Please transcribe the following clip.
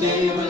Devan